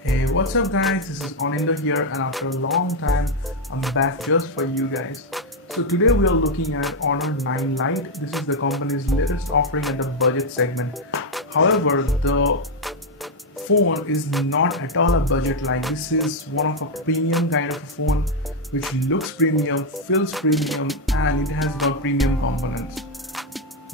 Hey, what's up guys, this is Onindo here, and after a long time I'm back just for you guys. So today we are looking at Honor 9 Lite. This is the company's latest offering at the budget segment. However, the phone is not at all a budget line. This is one of a premium kind of a phone which looks premium, feels premium, and it has got premium components.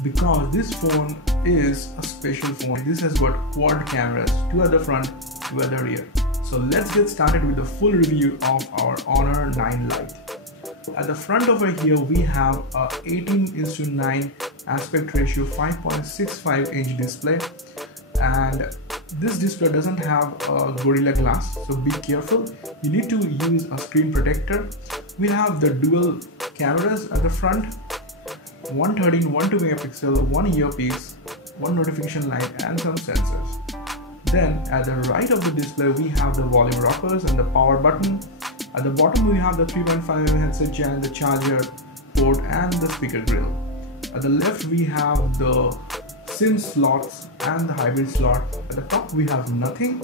Because this phone is a special phone. This has got quad cameras, 2 at the front, 2 at the rear. So let's get started with the full review of our Honor 9 Lite. At the front over here we have a 18:9 aspect ratio 5.65 inch display, and this display doesn't have a Gorilla Glass, so be careful. You need to use a screen protector. We have the dual cameras at the front, 113, 12 megapixel, 1 earpiece, 1 notification light, and some sensors. Then at the right of the display we have the volume rockers and the power button. At the bottom we have the 3.5mm headset jack, the charger port, and the speaker grill. At the left we have the SIM slots and the hybrid slot. At the top we have nothing.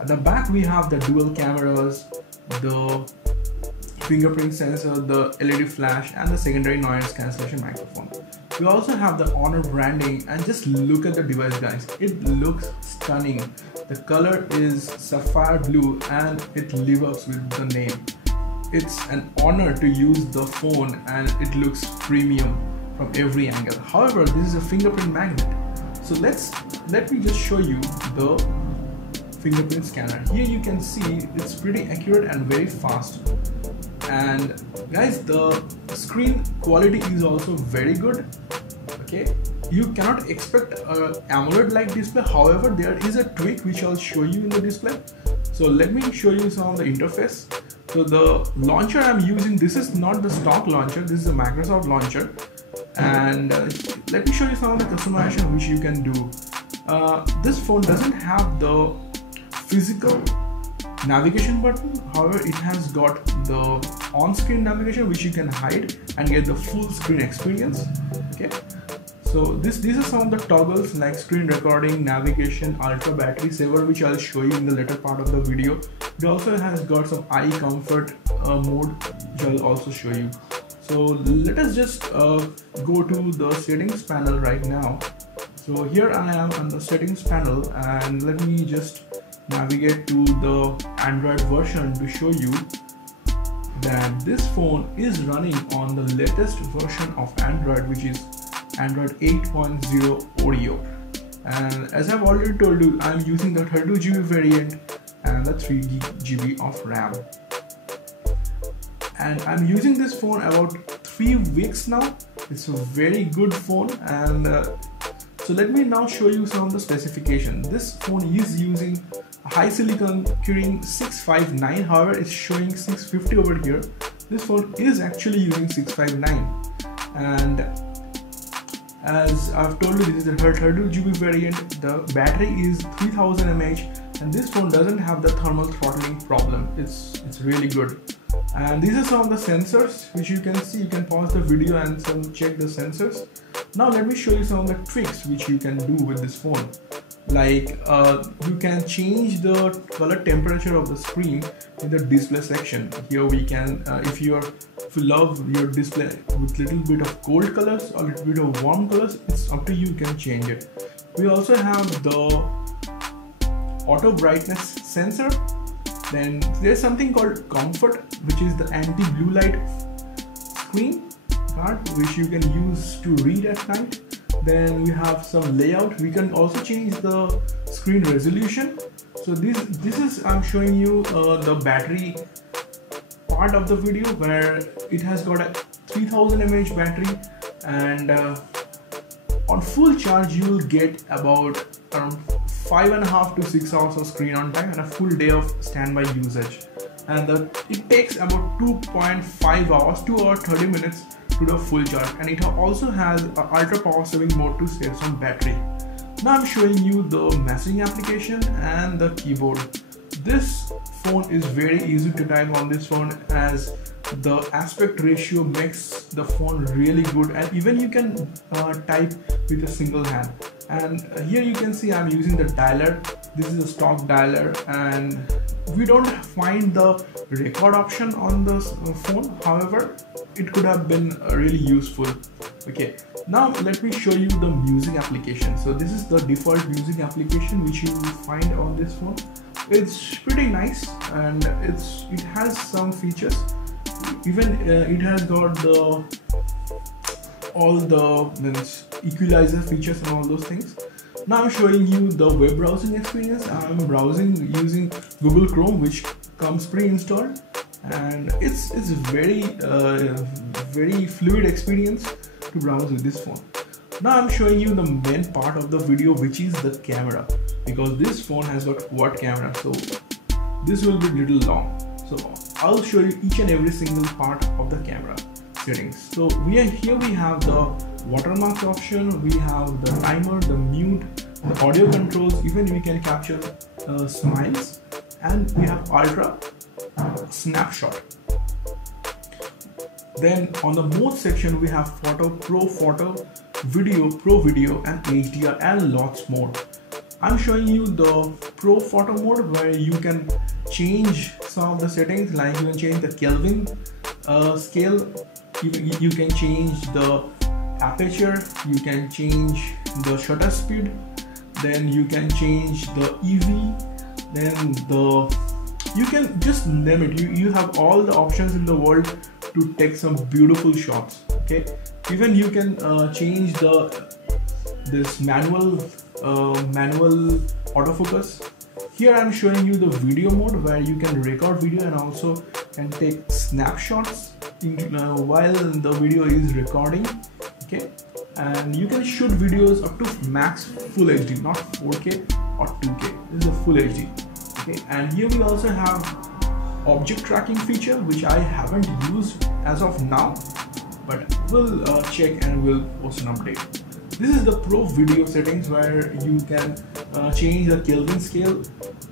At the back we have the dual cameras, the fingerprint sensor, the LED flash, and the secondary noise cancellation microphone. We also have the Honor branding, and just look at the device guys, it looks stunning. The color is sapphire blue and it lives up with the name. It's an honor to use the phone and it looks premium from every angle. However, this is a fingerprint magnet. So let me just show you the fingerprint scanner. Here you can see it's pretty accurate and very fast. And guys, the screen quality is also very good. Okay, you cannot expect an AMOLED-like display. However, there is a tweak which I'll show you in the display. So let me show you some of the interface. So the launcher I'm using, this is not the stock launcher, this is a Microsoft launcher. And let me show you some of the customization which you can do. This phone doesn't have the physical navigation button. However, it has got the on-screen navigation which you can hide and get the full screen experience. Okay, so these are some of the toggles like screen recording, navigation, ultra battery saver, which I'll show you in the later part of the video. It also has got some eye comfort mode which I'll also show you. So let us just go to the settings panel right now. So here I am on the settings panel, and let me just navigate to the Android version to show you that this phone is running on the latest version of Android, which is Android 8.0 Oreo. And as I've already told you, I'm using the 32 GB variant and the 3 GB of RAM. And I'm using this phone about 3 weeks now. It's a very good phone, and so let me now show you some of the specifications. This phone is using a high silicon Kirin 659, however it's showing 650 over here. This phone is actually using 659, and as I've told you, this is the 32 GB variant. The battery is 3000 mAh, and this phone doesn't have the thermal throttling problem. It's really good. And these are some of the sensors which you can see. You can pause the video and check the sensors. Now let me show you some of the tricks which you can do with this phone. Like you can change the color temperature of the screen in the display section. Here we can, if you love your display with little bit of cold colors or little bit of warm colors, it's up to you, you can change it. We also have the auto brightness sensor. Then there's something called comfort, which is the anti-blue light screen card which you can use to read at night. Then we have some layout. We can also change the screen resolution. So this is I'm showing you the battery part of the video, where it has got a 3000 mAh battery, and on full charge you will get about around 5.5 to 6 hours of screen on time and a full day of standby usage. And it takes about 2.5 hours, 2 hours 30 minutes to the full charge, and it also has an ultra power saving mode to save some battery. Now I'm showing you the messaging application and the keyboard. This phone is very easy to type on this phone, as the aspect ratio makes the phone really good, and even you can type with a single hand. And here you can see I'm using the dialer. This is a stock dialer, and we don't find the record option on the phone. However, it could have been really useful. Okay, now let me show you the music application. So this is the default music application which you will find on this phone. It's pretty nice, and it has some features. Even it has got all the equalizer features and all those things. Now I'm showing you the web browsing experience. I'm browsing using Google Chrome, which comes pre-installed, and it's very fluid experience to browse with this phone. Now I'm showing you the main part of the video, which is the camera, because this phone has got quad camera, so this will be a little long. So I'll show you each and every single part of the camera settings. So we have the watermark option, we have the timer, the mute, the audio controls, even we can capture smiles, and we have ultra snapshot. Then on the mode section we have photo, pro photo, video, pro video, and HDR, and lots more. I'm showing you the pro photo mode, where you can change some of the settings, like you can change the Kelvin scale, you can change the aperture, you can change the shutter speed, then you can change the EV, then you can just name it. You have all the options in the world to take some beautiful shots. Okay, even you can change this manual autofocus. Here I'm showing you the video mode, where you can record video and also can take snapshots while the video is recording. Okay, and you can shoot videos up to max full HD, not 4K or 2K. This is a full HD. Okay, and here we also have object tracking feature, which I haven't used as of now, but we'll check and we'll post an update. This is the pro video settings, where you can change the Kelvin scale,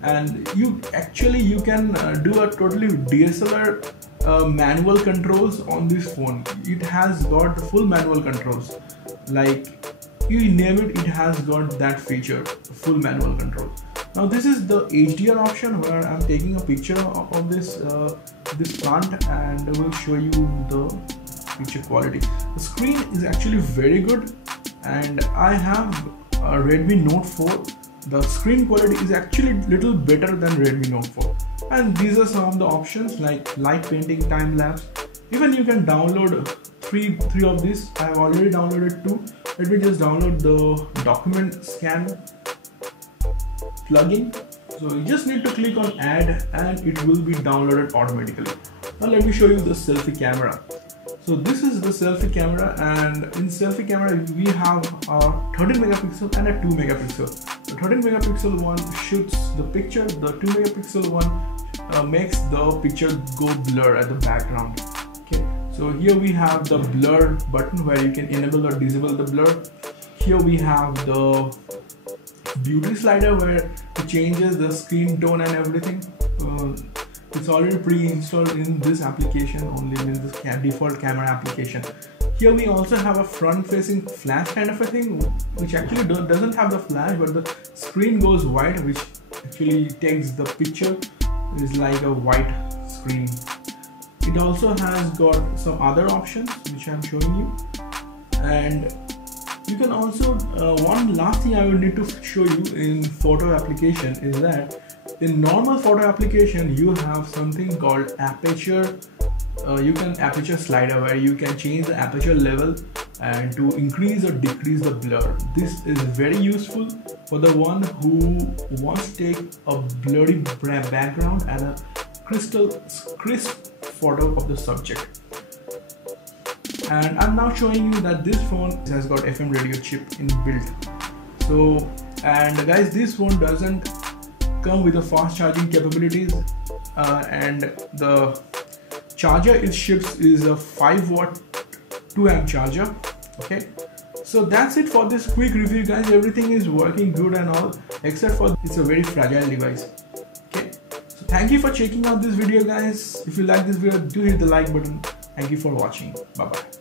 and you can do a totally DSLR manual controls on this phone. It has got full manual controls, like you name it, it has got that feature, full manual control. Now this is the HDR option, where I'm taking a picture of this plant, and will show you the picture quality. The screen is actually very good, and I have a Redmi Note 4. The screen quality is actually little better than Redmi Note 4. And these are some of the options, like light painting, time lapse. Even you can download three of these. I have already downloaded 2. Let me just download the document scan plugin. So you just need to click on add, and it will be downloaded automatically. Now let me show you the selfie camera. So this is the selfie camera, and in selfie camera we have a 13 megapixel and a 2 megapixel. The 13 megapixel one shoots the picture, the 2 megapixel one makes the picture go blur at the background. Okay, so here we have the blur button, where you can enable or disable the blur. Here we have the beauty slider, where it changes the screen tone and everything. It's already pre-installed in this application, only in this default camera application. Here we also have a front-facing flash kind of a thing, which actually doesn't have the flash, but the screen goes white, which actually takes the picture. It is like a white screen. It also has got some other options, which I'm showing you. And you can also, one last thing I will need to show you in photo application is that in normal photo application, you have something called aperture. Aperture slider, where you can change the aperture level and to increase or decrease the blur. This is very useful for the one who wants to take a blurry background and a crisp photo of the subject. And I'm now showing you that this phone has got FM radio chip inbuilt. So, and guys, this phone doesn't come with a fast charging capabilities, and the charger it ships is a 5-watt 2-amp charger. Okay, so that's it for this quick review, guys. Everything is working good and all, except for it's a very fragile device. Okay, so thank you for checking out this video, guys. If you like this video, do hit the like button. Thank you for watching. Bye bye.